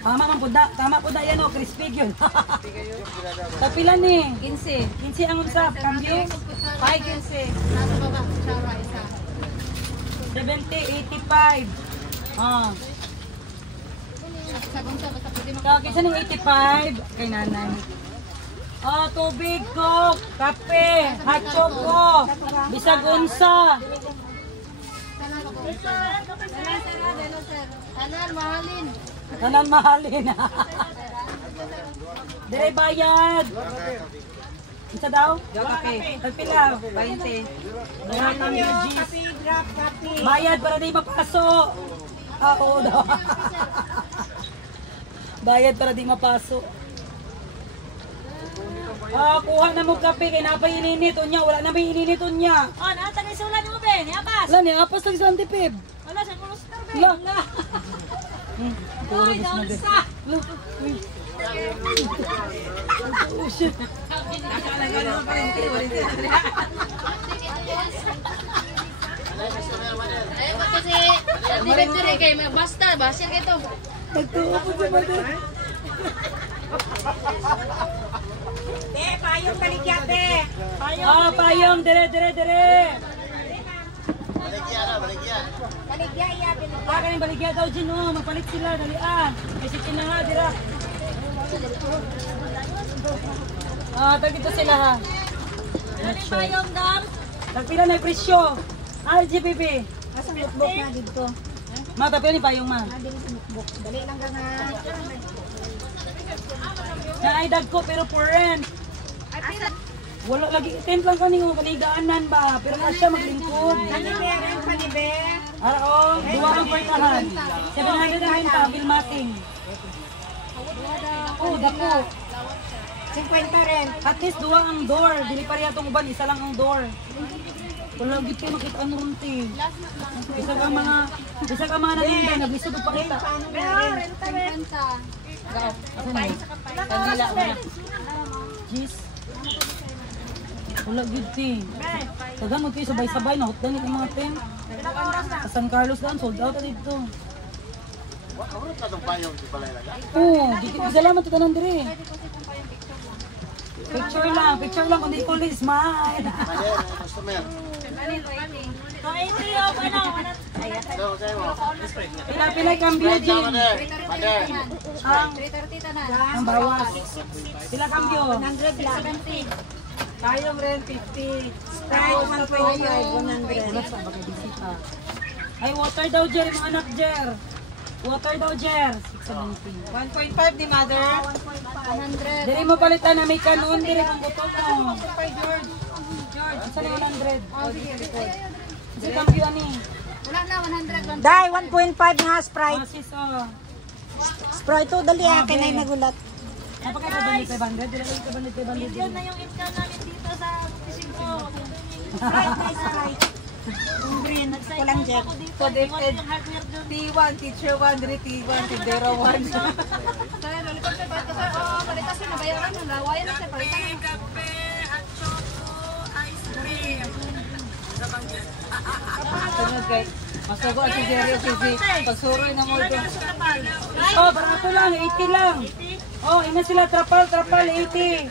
Tama po da yan o, crispy yun. Tapilan eh. 15. 15 ang usap, cambio. 15. Nasa baba, kutsara isa. 70, 85. Ah. Sabong sa basta pwede mo. Kaya kisa ng 85 kay nanay. Oh, tubig ko, kape, hot choco, bisag unsa. Tanan, mahalin. Tanan mahalin. Dire bayad. Isa daw? Kape. Tagpila? 20. Bayad para di mapasok. Oo daw. Bayad para di mapasok. Kuha na mo kape kay napay ininito niya. Wala na may ininito niya. Oh, nata ni sulan mo be, ni apas. Wala ni apas lang sa antipib. Wala sa kuluster be. Wala. Puro bis na be. Oh shit. Ay, kasi direktore kay basta, basir kay to. Nagtuupo sa bata. Payong baligyate. Payong, dire. Baligya iya Kaning baligya daw dyan, oh. Magpalit sila, dalian. Kasi nga, dira. Tagito sila, ha. Ano payong dam? Tagpila na yung presyo. GBB. Asa notebook na dito? Matapila ni payong, ma. Dili sa notebook. Dali lang ka nga. Naidag ko, pero for rent. Wala lagi, tent lang kani ko, kaligaanan ba? Pero na siya maglingkod. Ano meron pa ni be? Duwa ang kwartahan. 700 ang renta, bilmating. Dako. 50 rin. At least duwa ang door. Dili pa rin itong uban, isa lang ang door. Wala lagi kayo makita ang runti. Isa ka mga naninda, naglisod pa kita. Meron, renta rin. Kanila mo na. Jeez. Wala good thing. Tagan mo kayo sabay-sabay na hotdan yung mga ten. Sa San Carlos lang, sold out na dito. Urot na itong payong di pala ilaga? Oo, salamat ito nang dire. Picture lang, kundi police, smile. Maler, customer. Pila cambio, Jim. Maler. Ang bawas. Pila cambio. 170. Tayong rent 50. Sprite 1.5 Ay, water daw, Jer, mga anak, Jer. Water daw, Jer. 670. 1.5 ni mother. 100. Diri mo palitan na may kanon, diri kung buto mo. George. Saan yung 100? Kasi cambio ani. Wala na 100. Dai, 1.5 nga Sprite. Masis, Sprite to, dali kay nay nagulat. Napakabalik 500, dili lang 500. Yun na yung income namin dito sa fishing ko. Sprite. Green, kulang jack. Connected. T1, teacher 1, T1, tindera 1. Sir, lulipad ka ba ito, sir? Oo, palitas yun. Nabayaran yun. Lawayan na, sir. Palitan yun. Sunod kay, masago si Jerry si pagsuroy na mo ito. Barato lang, 80 lang. Ina sila, trapal, 80.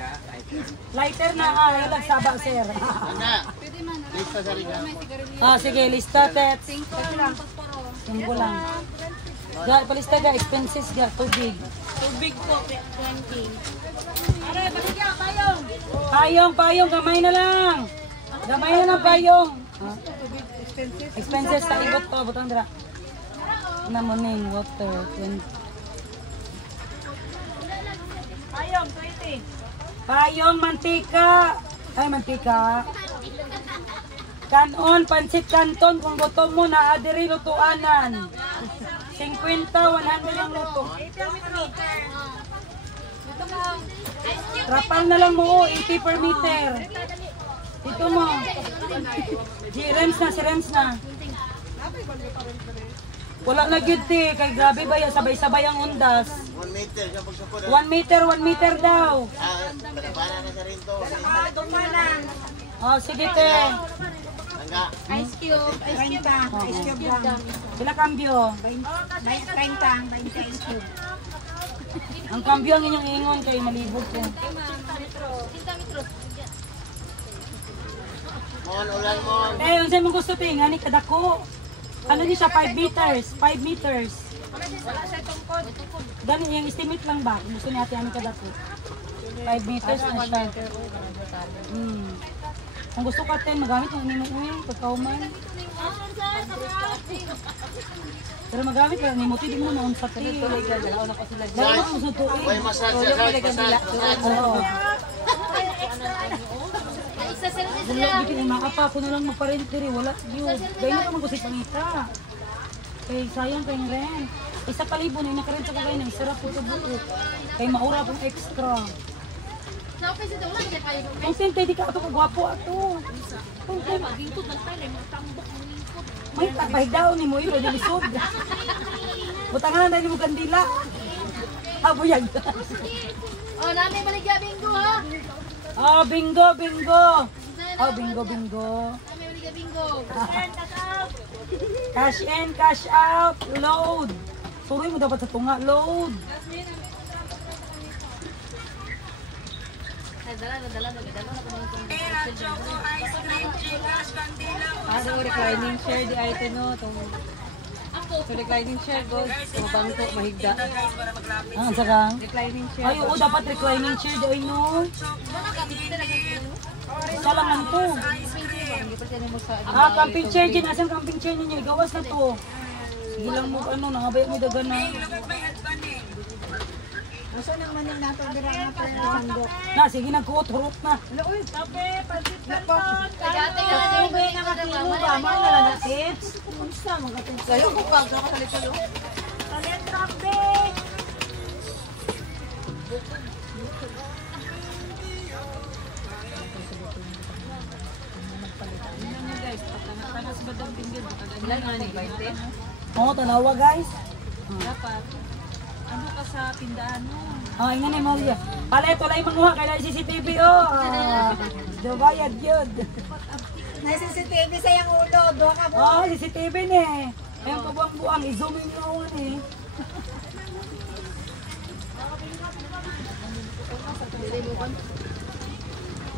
Lighter na ilang saba, sir. Anda. Lista sa rin. Sige, lista, tet. 5 lang. 5 lang. Palista ga, expenses ga, tubig. Tubig po, 20. Payong, gamay na lang. Gamay na ng payong. Expenses, sa ibot to, butang dira. Namuning, water, 20. Payong, mantika. Mantika. Kanon, pansit kanton, kung gutom mo na, adiri lutuanan. 50, 100 yung luto. Trapal na lang mo, 80 per meter. Ito mo. Si Rems na. Wala na gyud ti, kay grabe ba yan, sabay-sabay ang undas. 1 meter siya pagsukod. 1 meter daw. Para na sa rin to. Sige te. Tangga. Ice cube. Ice cube. Ice cube lang. Sila cambio. 30, 20 cube. Ang kambyo ang inyong ingon kay malibog ko. Mon, ulan mon. Eh, unsa mo gusto ting ani kadako? Ano ni siya 5 meters, 5 meters. Gani yung estimate lang ba? Gusto ni ate ani kadako. 5 meters na siya. Kung gusto ka tayo magamit ng nimo pagkauman. Pero magamit lang nimo di mo na unsa ti. Dalawa ko sa tuig. May massage sa Oo. Isa sila ni Wala bitin mga apa ko na lang magparent diri wala yun. Dahil na naman ko si pangita. Kay sayang kay rent. Isa palibo na nakarent sa kagay ng sarap ko sa buo. Kay maura kong extra. Sa office ito wala siya kayo. Ang sente di ka ato kagwapo ato. Kung kayo magingkod man tayo, magtambok mo lingkod. May tapay daw ni mo yun, pwede lisod. Butangan na mo kandila. Abuyag. Oh, nanay maligya bingo ha. Ah, bingo, bingo. Oh, bingo, bingo. Nanay maligya bingo. Cash in, cash out, load. Suroy mo dapat sa tunga, load. Dala na ko ng Ano reclining chair di ay no tong so reclining chair goes bangko mahigda. Ang sakang. Reclining chair. Ay, oo, dapat reclining chair doon, no? Isa lang lang to. Ah, camping chair din. Asan camping chair ninyo? Gawas na to. Sige lang mo, ano, nangabay mo dagan na. Asa nang maning nato dira nga pa ng sandok. Na, sige, nagkuot-hurot na. Gati Ube nga makilo ba mo na lang tips. Unsa mo ka tips? Sayo ko pa sa kalipalo. Talent kape. Ilan nga ni 20? Oo, tanawa, guys. Dapat ano ka sa tindahan mo? Ah, ingnan ni Maria. Palet, wala yung manguha. Kailan CCTV, oh. Dubayad yun. Na CCTV sa yang ulo, duha ka mo. Oh, CCTV ni. Ayun kabuang-buang. I-zoom in mo ni.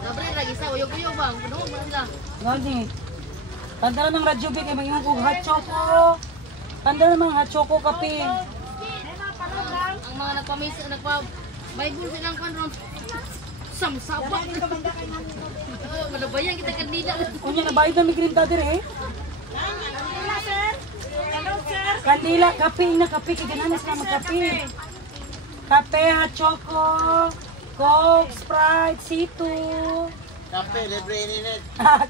Dabre lagi sa uyog-uyog bang. Kuno mo lang. Gani. Tanda ng radyo big ay mag-ingon ko hot choco. Tanda ng mga hot choco kape. Ang mga nagpa-Bible silang kanron. Samsaba. Oh, malabayan kita kanila. Unya na bayad na may green dadder eh. Kandila, kape na kape. Kagananas na magkape. Kape, hot choco, Coke, Sprite, C2. Kape, libre ininit.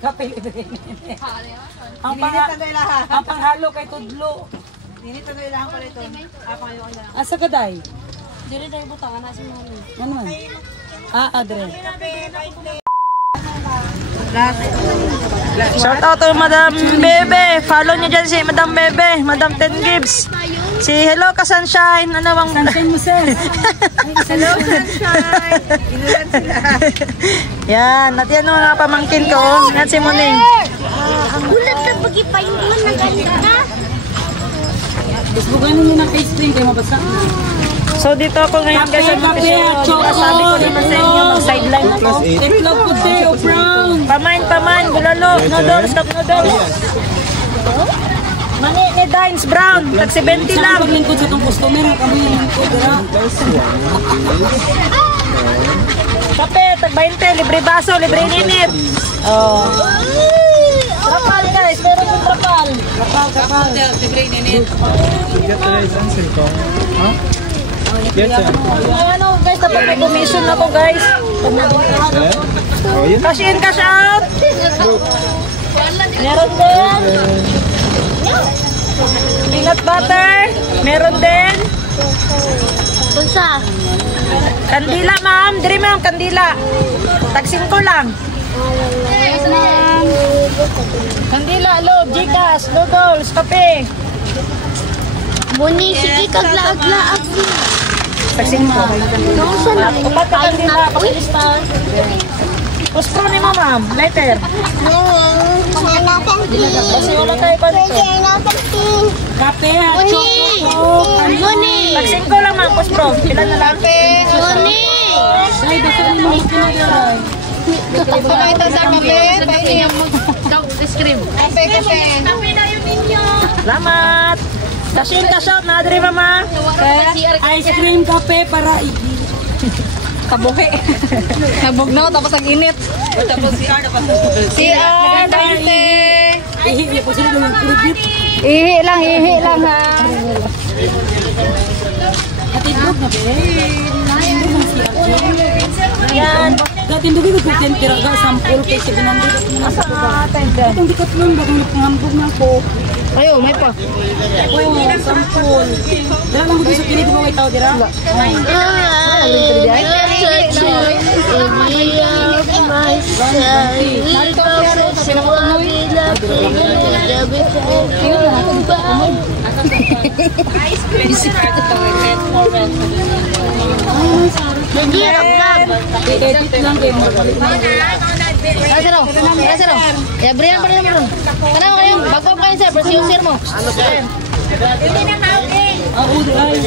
Kape libre. Ang panghalo kay Tudlo. Dinito na ilang pala ito. Ako yung ala. Asa ka day? Dire tayo butangan na si mami. Ano man? Adre. Shout out to Madam Bebe. Follow niyo dyan si Madam Bebe. Madam 10 Gibbs. Si Hello ka Sunshine. Ano bang... Sunshine mo sir. Hello Sunshine. Inulan sila. Yan. At yan mga pamangkin ko. Yan si Muning. Ang ulat na pag-ipayin mo na ganda. Facebook ano nyo ng face cream kayo mabasa. So dito ako ngayon guys sa Montesino. Sabi ko naman sa inyo mag-sideline ako. Itlog po tayo, brown. Paman, bulalo, noodles, cup noodles. Mani ni Dines Brown, tag 70 Saan lang. paglingkod sa itong customer, kami yung lingkod. Kape, tag 20, libre baso, libre ninit. Oh. Trapal guys, meron yung trapal. Kapal. Libre ninit. Ano guys, dapat may commission ako guys. Cash in, cash out. Meron din. Peanut butter. Meron din. Punsa. Kandila ma'am, diri ma'am kandila. Tagsin ko lang. Kandila, loob, Gcash, noodles, kape. Muni, sige kaglaag-laag. Tagsin ko. Nung sa namin. Upat ka kandila, pakilista. Puspro ni mo ma'am, later. Kasi wala tayo pa nito. Kape, choco. Muni. Tagsin ko lang ma'am, Tapos bro, ilan na lang? Kape. Ay, basta rin mo kinagaray. Ano ito sa kape? Painit. Kape, kape. Salamat! Tashin, tashout na adri mama! Ice cream kape para Kabuhi. Nabog na, tapos ang init. Tapos si Arda pa. CR, 20. ihi po sila ng credit. Ihi lang ha. Atindog na be. Yan! Gatindog ko kung tiraga sample kay 700 at mga sa tuba. Itong dikatlong bakong nagpangambog na ako. Ayo, may pa. Oo, sample. Dala lang ko doon sa kinito mo may tao dira. Edit lang kayo mga palit na. Rasero. Ya, berian pa rin naman. Tanong kayo, bago pa kayo sir, versi yung sir mo. Udo ay.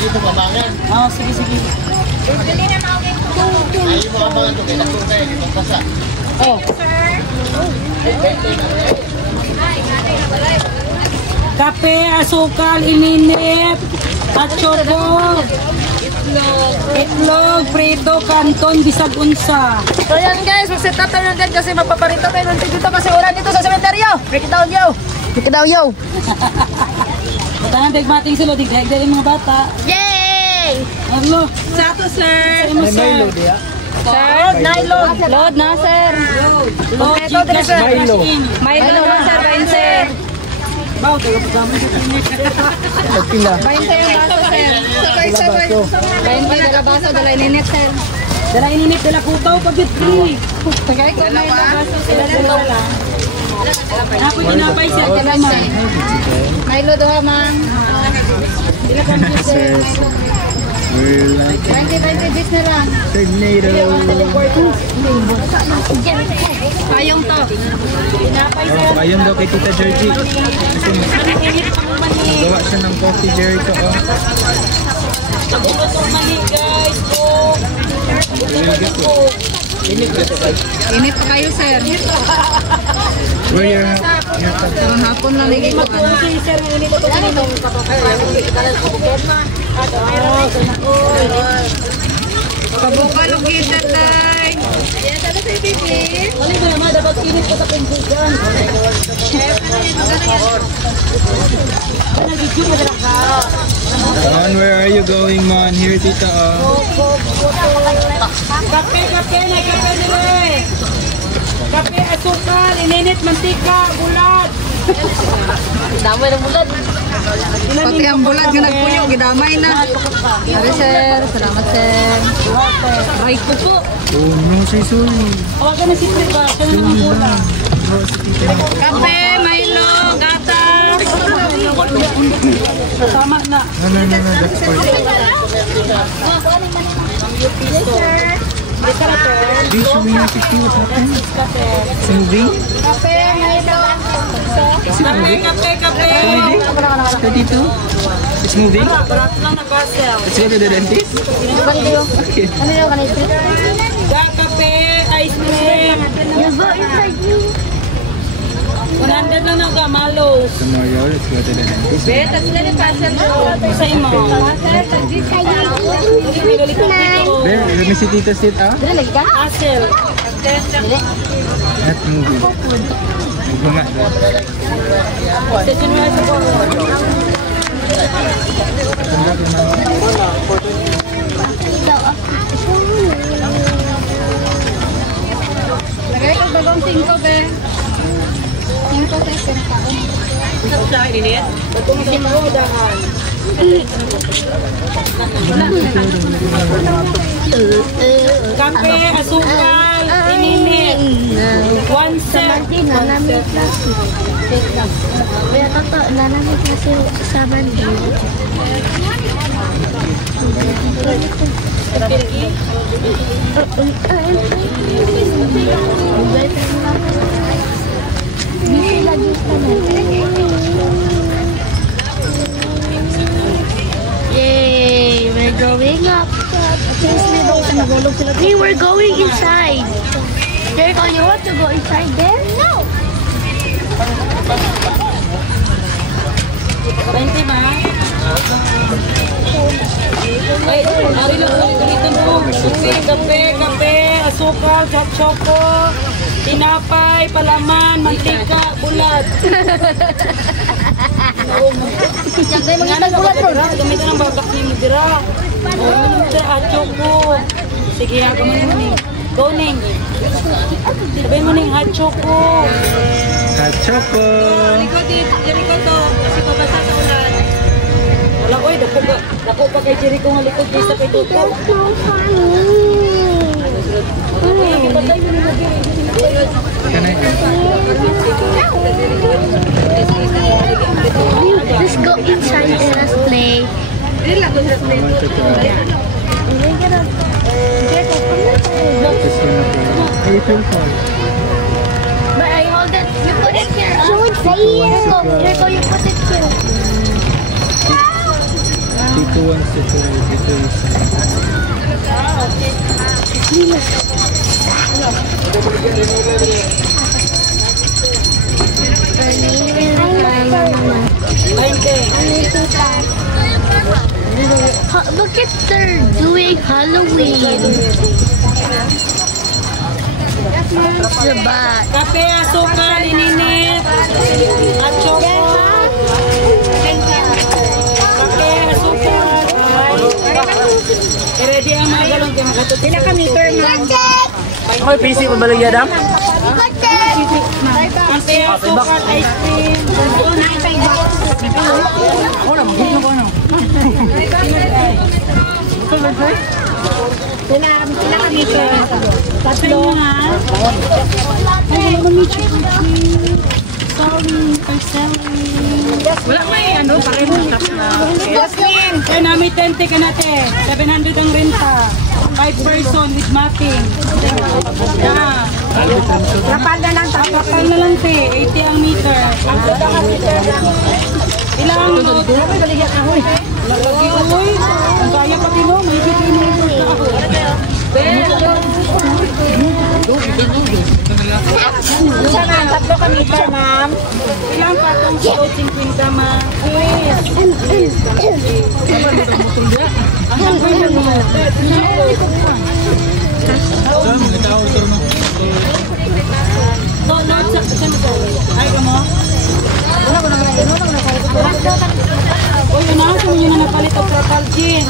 Dito pabangan. Sige, sige. Ayaw mo abangan ito. Kaya nakuha kayo. Magpasa. Kape, asukal, ininit, at choco. Itlog, prito, kanton, bisag unsa. So yan guys, mag-set up tayo ng tent kasi magpaparito tayo ng tent dito kasi ulan dito sa sementeryo! Break it down yo! Break it down yo! Matahan, tigmating sila, tigdag-dag yung mga bata. Yay! Ano? Sato, sir. Ano sir? Sir, nylon! Load na sir. Load, Ito, Gcash, sir. cash in. Milo na, sir. 20. Baw, tayo pagkama sa tinik. 20 yung baso sir. Sabay. 20 dala baso, dala ininit sir. Dala ininit, dala kutaw, pagit free. Tagay ko may baso sir. Ako tinapay siya, kalaman. Milo doha mang. Dila computer. 20 bits na lang. Payong to. Tinapay siya. Ayun daw kay Tita Georgie. Kasi gawa siya ng coffee Jericho. Ito mani guys. Init pa kayo, sir. Where your Ang hapon na lagi ko. Kabukal og gitat tay. Ano ba naman, dapat init ko sa pinggan. Man, where are you going, man? Here, Tita. Kape, na kape nila. Kape, asukal, ininit, mantika, bulat. Damay ng bulad! Pati ang bulat nga nagpuyo, gidamay na. Ari, sir. Salamat, sir. Ay ko po. Oh, no, say sorry. Hawakan na si Priba, siya na naman muna. Kape, Milo, gatas. Tama na. No, that's for you. This movie na si what happened? Sa movie? Kape, Milo. Kape. Movie? 32? This movie? Barat lang na basel. Let's go to the dentist? Okay. Ano yung kanito? Kape, ice cream. 100 lang na kamalos. Tomorrow, let's go to the dentist. Betas na ni Pasel. Sa imo. There, let me see Tita sit, ah? Asel. That movie. Bunga. Sa January sa Poro. Lagay ko bagong 5 be. 5 sa kaon. Sa ininit. Ito mo sa maudahan. Kape, asukal, ininit. 1 set. Kaya toto, nanamit kasi sa bandi. Yay! growing up. We were going inside. Jericho, you want to go inside there? No. 20 ma. Ay, ari lang ulit mo. Kape, asukal, choco, tinapay, palaman, mantika, bulat. Mga nagbulat ron. Gamitin ang babak ni Mudira. Choco. Sige, ako mo ning. Go ning. Sabihin mo ning hot choco. Hot choco. Jericho to. Kasi mabasa sa ulan. Wala ko, dako pa kay Jericho nga likod kaysa kay Tuto. Let's go inside and let's play. But I hold it. You put it here. So it's here. Jericho, you put it here. Dito wants to play. Dito is... Look at they're doing Halloween. That's the back. Kape, asukal, ininit. At choco. Kape, asukal. Ready ang mga galong kaya makatutulog. Sila kami, turn na. Ako, PC mo balik yadam? Kape, asukal, ice cream. Sila kami ito. Tatlo nga. Wala may ano, parin mo na. Jasmine! Kaya namin 10 ka natin. 700 ang renta. 5 person with mapping. Yeah. Kapal na lang. Kapal na lang te. 80 ang meter. Ilang load? Lagi uy. Ang kaya pati no. May bigay mo yung sa ako. Tatlo kami ito, ma'am. Ilang patong suot 50 ma. Ang sabi mo mo. No, ay ka mo? Uy, nasa mo yun na napalit ang Crapal Gin.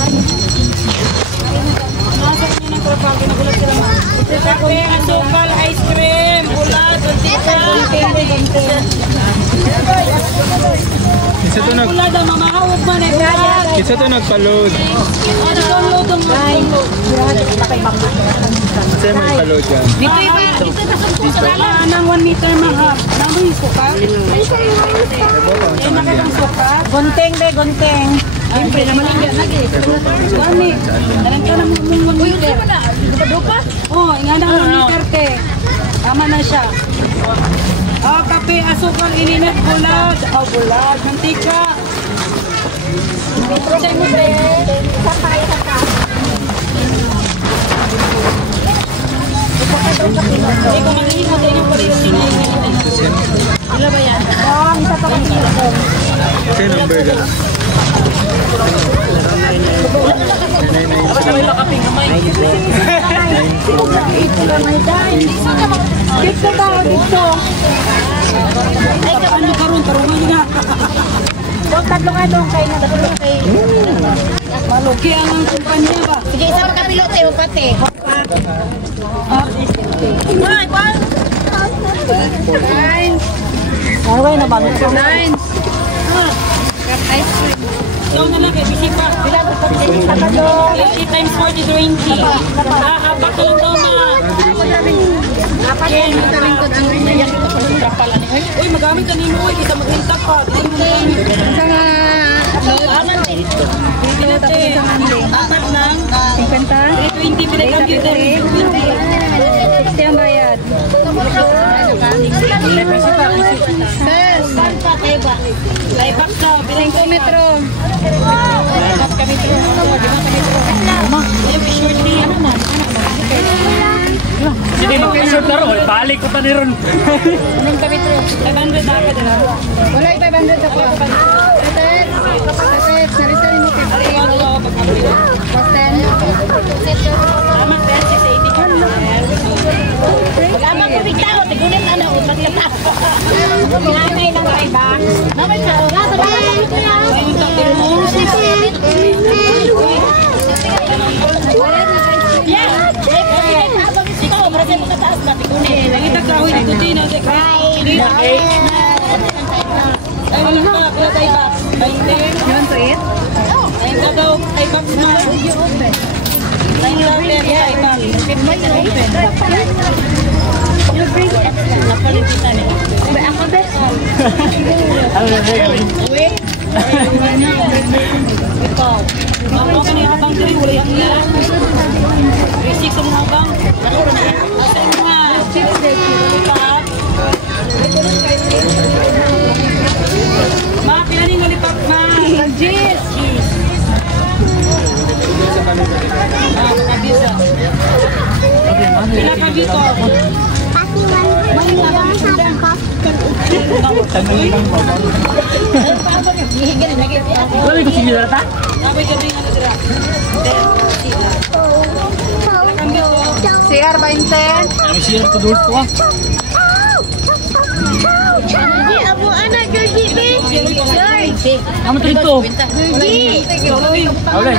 Nasa mo yun ang Crapal Gin. Nagulat sila mo. Kape, asukal, ice cream, bulat, buntika. Isa to nag... Bulat ang mamahawag man eh. Isa to nagpa-load. Ano ang load ang load? Kasi may pa-load yan. Ng 1 meter mahab. Namo yung suka? Ay, nakitang suka? Gunteng be, gunteng. Ay, pwede naman lang yan lagi. Gani. Dalang ka ng 1 meter. Oo, nga na 1 meter te. Tama na siya. Oh, kape, asukal, ininit, bulad. Oh, bulad. Mantika. Check mo te. Hindi ko malihin mo tayo ng pariyo sinayin. Ano ba yan? Isa pa kami ito. Kasi number ka lang. Dito daw, dito. Ay, ano ka ron? Tarungan nga. Doon, tatlo ka doon kayo na. Tatlo kayo. Malugi ang kumpanya ba? Sige, isa magkapilote mo pati. Ay, nabangot ko. Ikaw na lang, busy pa. 80 times 40 is 20. Hapak ka lang daw na. Uy, magamit ka nimo. Kita maghinta pa. Sa nga load. Apat lang. 50. 320 pinag-computer. 60 ang bayad. Sir, Laibak ka. 5 metro. 5 metro. Taro, balik ko pa ni Ron. Anong kami to? 500 na ka dira. Wala 500 ako. Kasi sari-sari mo kay. Ano ako pagkabili. Boston. Tama best sa 80 ka. Wala ko bigtao, tigunin ano, magkatao. Nanay ng iba. Namay ka. Ayun ka din mo. Yeah. Habang ito, marami mo kataas na tigunin. Nangita ka hoy dito din. Ay wala ka, wala tayo box. 20. You want to eat? Ayun ka daw, ay box mo. 9,000 ay box. Napalitan eh. Ako ba? Ano na galing? Ikaw. Ako ka ni habang diri wala yang iya. 36 sa mga habang. Sa mga Ma, pila ni nalipat ma. Jis. Kabisa. Pila ka dito. Wala ko sige data? Sabi ka din ano dira. CR 20. Ang share ko dulce ko. Hindi, amo anak yung GB. George. Kamu dito. Wala.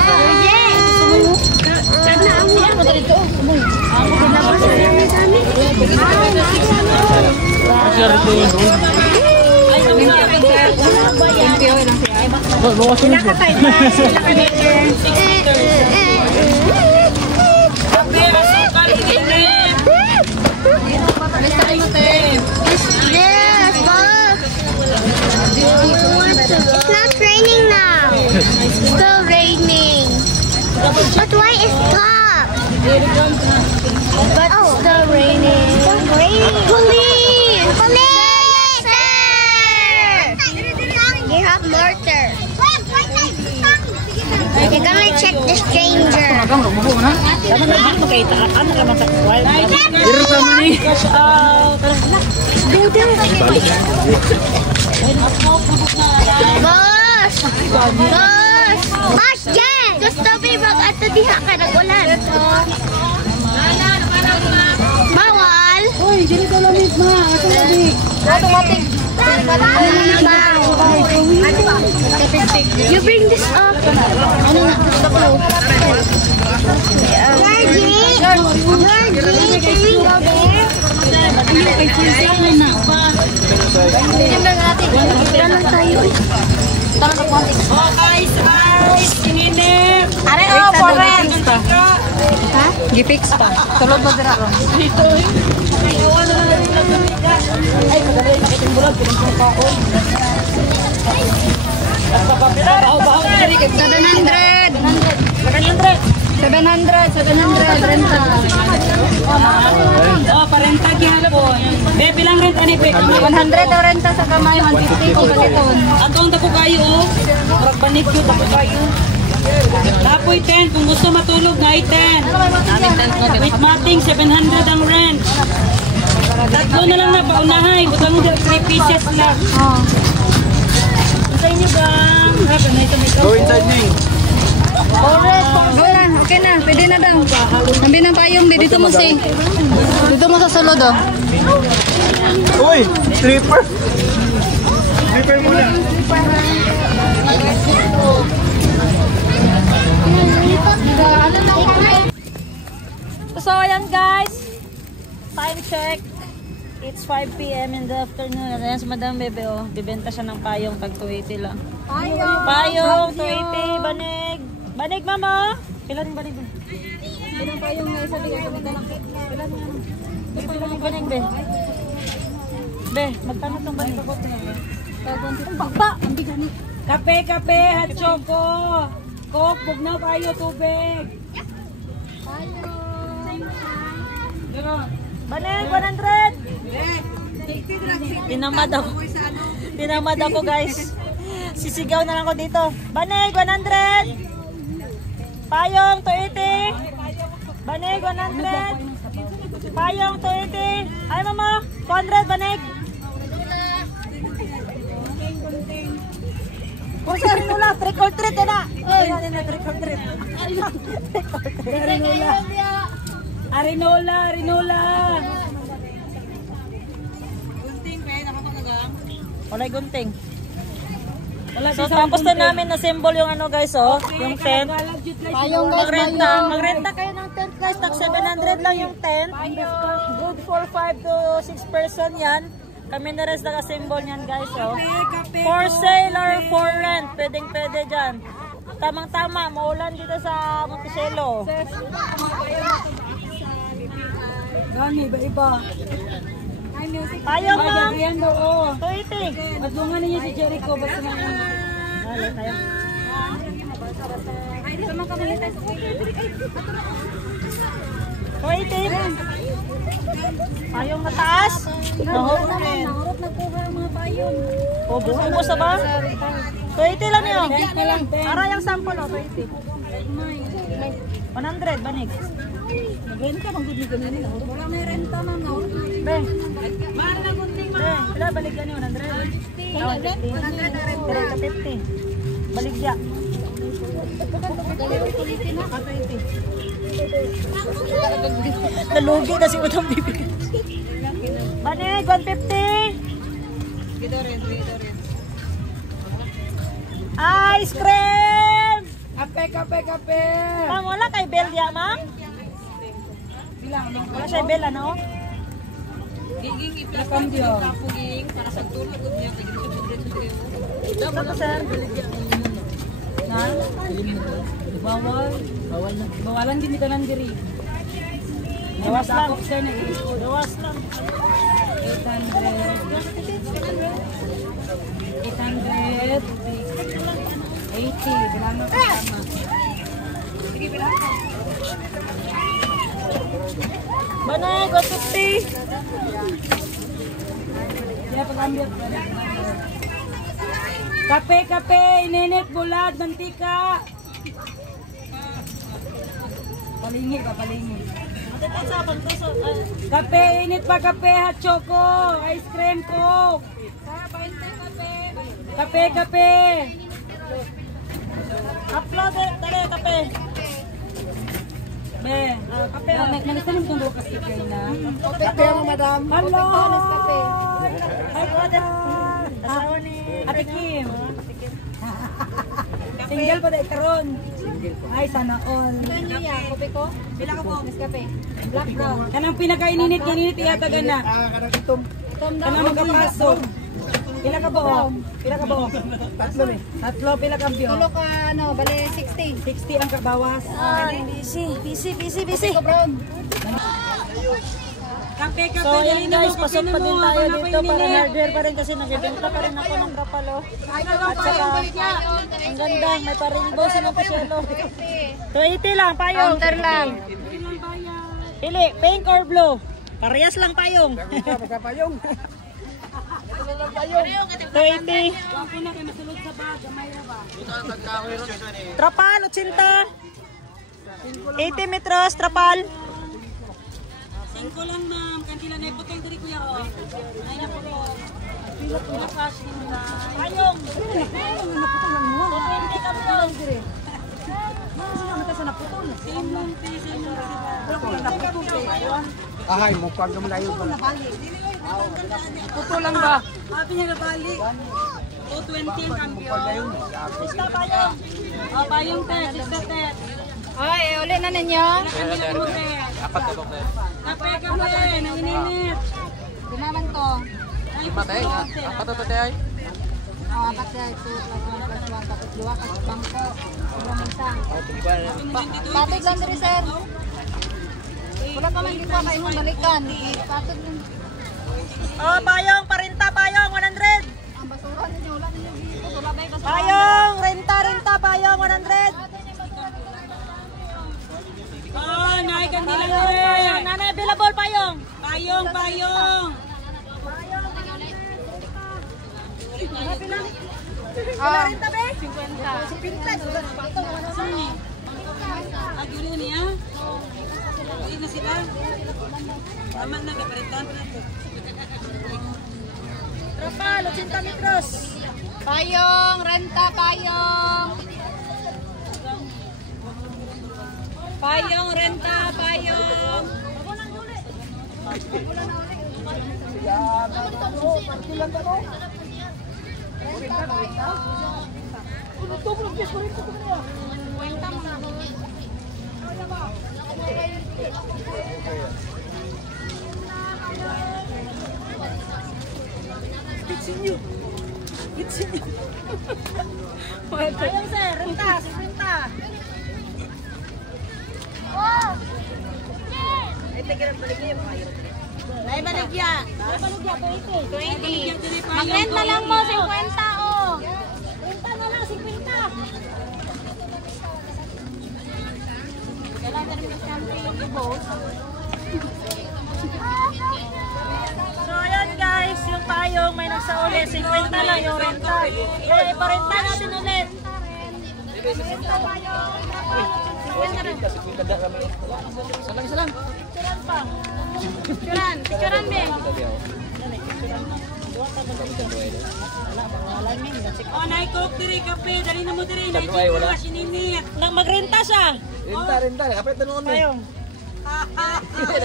Share ko dulce. Ay, sabi na ka dira. Bawa sini. Kape, asukal, ikinip. Yes, boss. It's not raining now. It's still raining. But why is stop? But it's still raining. Still raining. Police! Police! Sir! You have mortar. You're gonna check the stranger. Kamu mau mana? Iru sama ni. Cash out. Boss! Boss! Boss, Jen! Gusto ba mag-ato diha ka nag-ulan? Bawal! Uy, dili ko lamig ma. Ato lamig. Automatic. You bring this up. Ano na? Georgie! Georgie! Can we go there? Oh, guys, guys. Ininip. Are oh, for rent. Gifix pa. Tulog mo dira ron. Ay, kadali na kitang bulag. Pinang pa ako. Bahaw-bahaw. 700. 700 renta. Oh, parenta gihapon. Be, bilang rent ani be? 100 ang renta sa kamay, 150 kung baliton. Atong tako kayo oh. Murag banit yun tako kayo. Tapoy 10 kung gusto matulog na 10. With mating 700 ang rent. Tatlo na lang na paunahay. Butang mo 3 pieces lang. Sa inyo bang? Grabe na ito may Go inside ni. Go na, okay na, pwede na daw. Nambi ng payong, dito mo si. Dito mo sa sulod oh. Uy, stripper. Stripper muna. So, ayan guys. Time check. It's 5 p.m. in the afternoon. Ayan si Madam Bebe, oh. Bibenta siya ng payong, tag 280 lang. Payong, 280, banig. Banig, mama. Pila rin banig, be? Ilang payong na isa, bigay ko lang. Pila rin banig, be? Be, magkano itong banig ako? Ang baba, ang bigat ni. Kape, kape, hot choco. Coke, bugnaw kayo, tubig. Banig, 100! Tinamad ako guys. Sisigaw na lang ako dito. Banig, 100! Payong, 280! Banig, 100! Payong 20. Ay mama, 200 banig. O sa Arinola, trick or treat na. Yan na, trick or treat. Arinola. Walay gunting. So tapos na namin na symbol yung ano guys, oh, yung tent. Magrenta kayo ng tent guys, tag 700 lang yung tent. Good for 5 to 6 person yan. Kami na rin naka-symbol niyan guys, oh. For sale or for rent, pwede dyan. Tamang-tama, maulan dito sa Monticello. Gani, iba-iba. Payong ma'am. 280. Matulungan ninyo si Jericho. Basta mga Dali, tayo. Sama ka malita sa 280. Payong mataas. Nahurot nagkuha ang mga payong. Ubos na ba? 280 lang yun. Ara yung sample, oh, 280. 100, banig. Nagrenta bang bibig ganyan? Wala may renta ma'am. Nahurot na. Beng. Mahal na gunting Pila balik gani 100. 150. Balik siya. Nalugi na si Udang bibig. Banig 150. Ice cream. Kape. Ma'am, wala kay bell diya, ma'am? Wala siya bell, ano? Saan sir? Ha? Bawalan din ito ng diri. Gawas lang. Gawas lang. 880. Bilangan ka tama. Sige, bilangan ka. Banay, 150. Kaya pag-ambit. Kape, ininit, bulad, mantika. Palingi. Kape, init pa kape, hot choco, ice cream, coke. Kape. Upload eh, tali, kape. Be, kape. Nagsanim kong bukas kape na. Kape mo, madam. Hello. Ay, brother. Asawa ni Ate Kim. Single pa dahil karon. Ay, sana all. Kopi ko? Bila ka po? Nescafe. Black ka. Kanang pinakaininit, iyatagan na. Kanang magkapaso. Pila ka buo? Tatlo, pila ka biyo? Tulo ka, bali 60. 60 ang kabawas. busy. Kape, So yan guys, pasok pa din tayo dito para hardware pa rin kasi nagbibenta pa rin ako ng kapalo. At saka, ang ganda, may pa-rainbow sa Monticello. 280 lang, payong. Counter lang. Pili, pink or blue? Parehas lang payong. 280. Trapal, 80. 80 metros, trapal. 5 lang ma'am, kantila na ipotol diri kuya o. Ay na po. Pila cash ni mo na. Payong. 20 ka po diri. Simong piso na. Ahay, mo pag naman layo pa. Puto lang ba? Happy niya nabali. 220 ang kampiyon. Basta payong. Payong te, sister te. Ay, uli na ninyo. Apat na ba? Kape, nangininit. Dinaman to. Ay, patay. Apat na tayo. Apat na ito. Plus 1, tapos 2, kasi bangko. Sobrang mintang. Patid lang diri, sir. Wala pa man dito kayo mong balikan. Patid lang. Oh, payong, parinta, payong, 100. Ang basura ninyo, wala ninyo dito. Wala ba yung basura? Payong, renta, payong, 100. Oh, naay kantila Payong, nanay, available, payong. Payong. Renta, be? 50. Agilo niya. sila. Tama na, kapalitan na ito. Trapal, 80 metros. Payong, renta, payong. Payong, renta, payong. Payong, sir, renta, 50. May baligya. 20. Magrenta lang mo, 50 oh. Renta na lang, 50. Kailangan rin yung boss. So ayan guys, yung payong may nagsauli, 50 lang yung renta. Eh, iparenta natin ulit. Salang. Picturean, be. Oh, naikok diri kape, dali na mo diri, naikok na sininit. Magrenta siya. Renta. Kapalit na noon eh. Payong.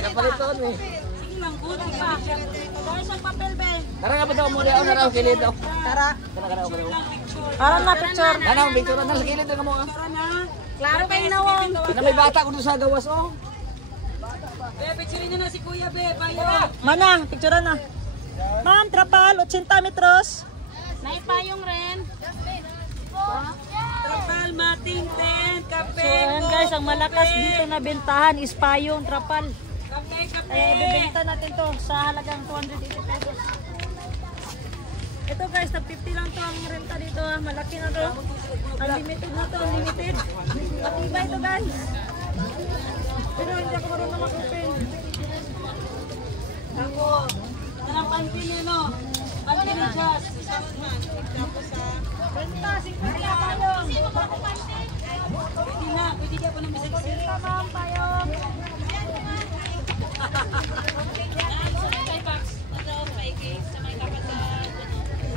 Kapalit noon eh. Sige lang, good pa. Dahil sa papel, be. Tara nga pa daw muna ako. Tara, kilid daw. Tara ako. Para na picture. Tara, picture na sa kilid na mo. Tara na. Klaro pa yung nawong. Na may bata ko doon sa gawas oh. Be, picturein niyo na si Kuya, be, bayo. Mana, picture na. Ma'am, Trapal, 80 metros. May payong rin. Trapal, mating tent, kape. So ayan guys, ang malakas dito na bentahan is payong Trapal. Kape. Bibenta natin to sa halagang 280 pesos. Ito guys, tag 50 lang to ang renta dito. Malaki na to. Unlimited na to, unlimited. Matibay ito guys. Pero hindi ako marunong mag-open. Ako, tanang pantin niya, no? Pantin ni Jazz. Renta, 50 payong. Pwede na, pwede ka pa ng bisag sila. Ma'am, payong.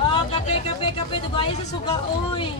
Oh, kape. Dubayan sa suga, oy.